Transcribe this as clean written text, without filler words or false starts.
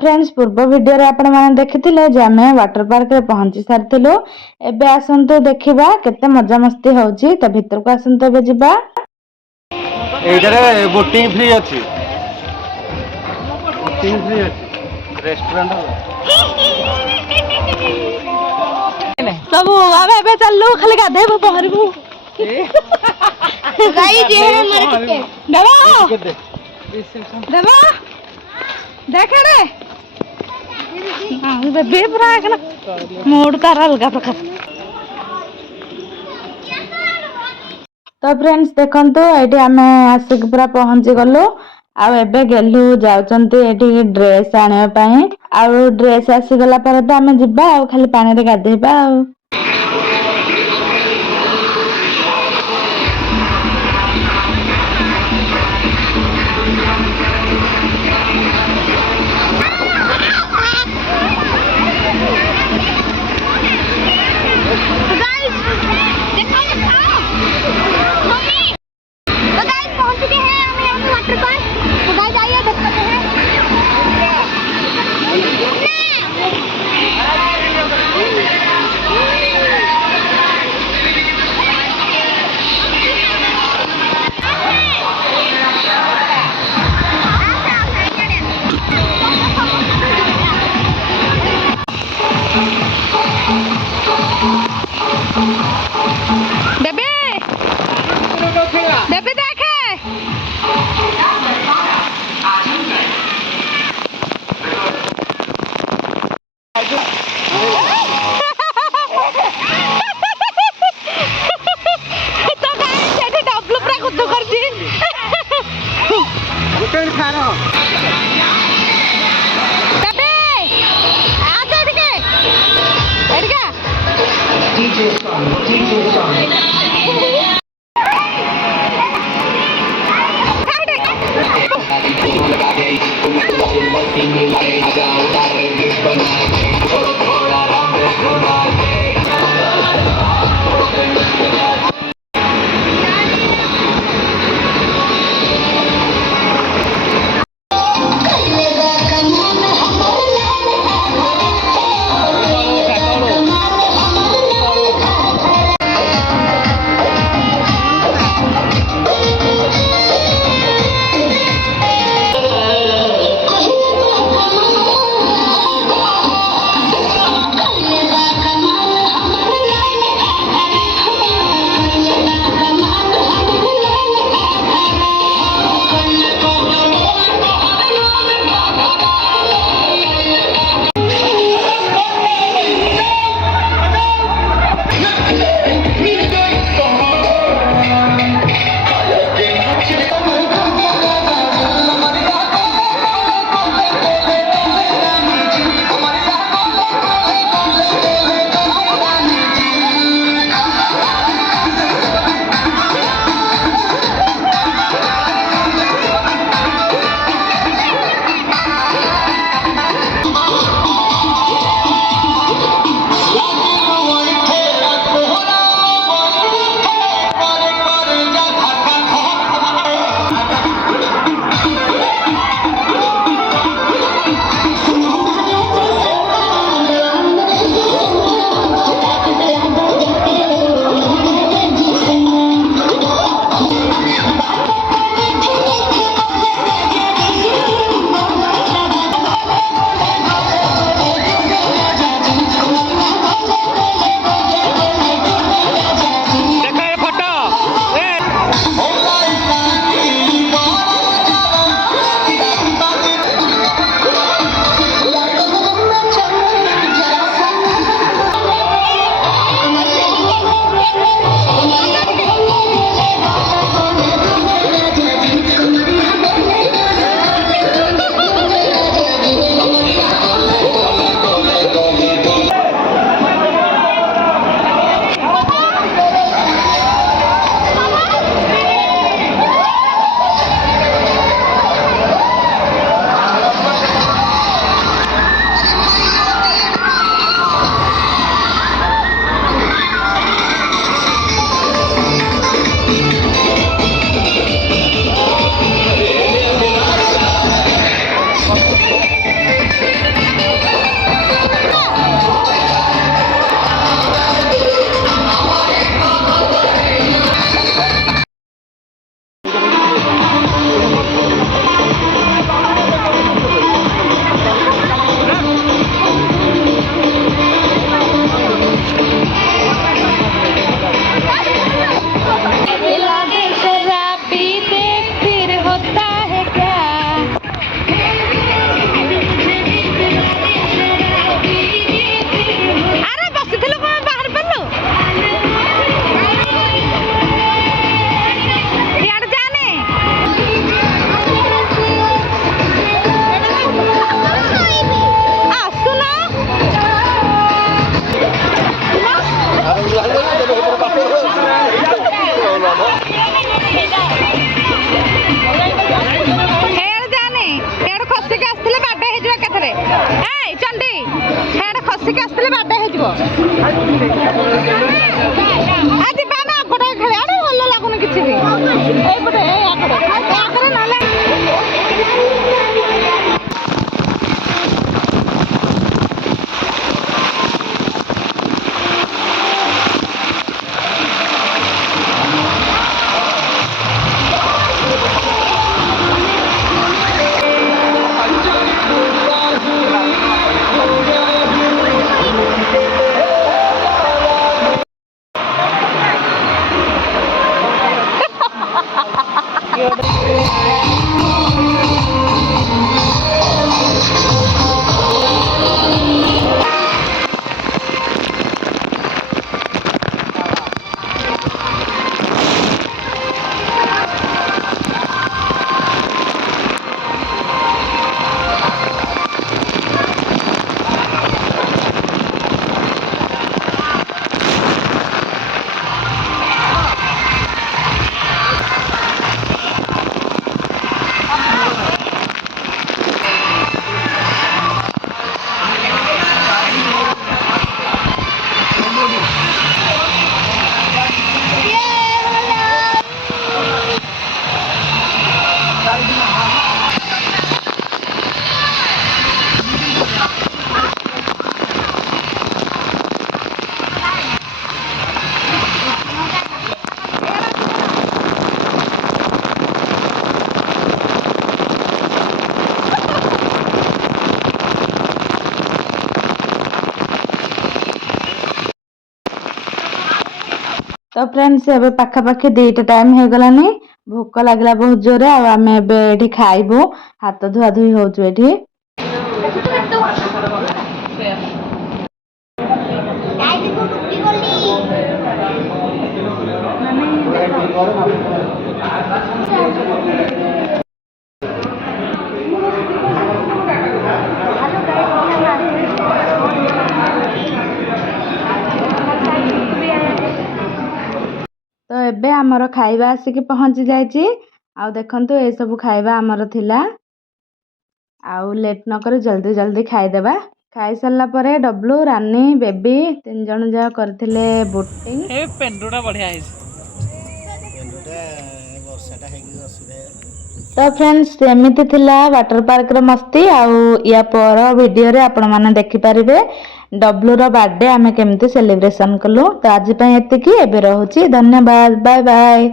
Friends पूर्व video रे आपण माने देखिथिले जे आमे वाटर पार्क रे पहुंची सारथिलु। एबे आसंतु देखिबा केते मजा मस्ती होउची। त भीतर को आसंतु एबे जिबा। एइटारे बोटिंग फ्री अछि। बोटिंग फ्री अछि रेस्टोरेंट सब आमे एबे चललु खाली गाधेबो पहरबो। गाइस ये है हमारा टिकट। देवा देवा देखे रे हां बेबी पूरा एकला मूड तार अलगा प्रकार। तो फ्रेंड्स देखंतु एठी आमे आसिक पूरा पहुंची गलु। आ एबे गेलु जाउचंती एठी ड्रेस आने पई। आ ड्रेस आसी गला पर तो आमे जिब्बा आ खाली पानी रे गाधेबा आ। बेबी देखे तो गाइस एठी डब्लू पूरा कुद्दू करजी। गोटे खाना बेबी आ तो एठी का डीजे सॉन्ग ଏଇ ଚଣ୍ଡୀ ହେଡେ ଖସିକି ଆସିଥିଲେ ବାଡେ ହେଇଯିବ ଆ ଯିବା ନା ଆଗଟେ ଖେଳିବା ଭଲ ଲାଗୁନି କିଛି ବି ଏଇପଟେ ଆଗରେ ନହେଲେ तो फ्रेंड्स एबे पाखापाखि 2टा टाइम ହେଇଗଲାନି ଭୋକ ଲାଗିଲା ବହୁତ ଜୋରେ ଆଉ ଆମେ ଏବେ ଏଠି ଖାଇବୁ ହାତ ଧୁଆ ଧୁଇ ହଉଛୁ ଏଠି तो एबे हमर खाइबा आसिक पहुंची जायछि आउ देखंतु ए सब खाइबा हमर थिला आउ लेट न करे जल्दी जल्दी खाइ देबा खाइ सल्ला परे डब्लू रानी बेबी 3 जण जा करथिले बोटिंग ए पेंडुटा बढ़िया है तो फ्रेंड्स एमिति थिला वाटर पार्क रो मस्ती आउ या पर वीडियो रे आपण माने देखि परिबे डब्लू रो बर्थडे आमे केमती सेलिब्रेशन कलु तो आज पय एतिकी एबे रहूची धन्यवाद बाय बाय।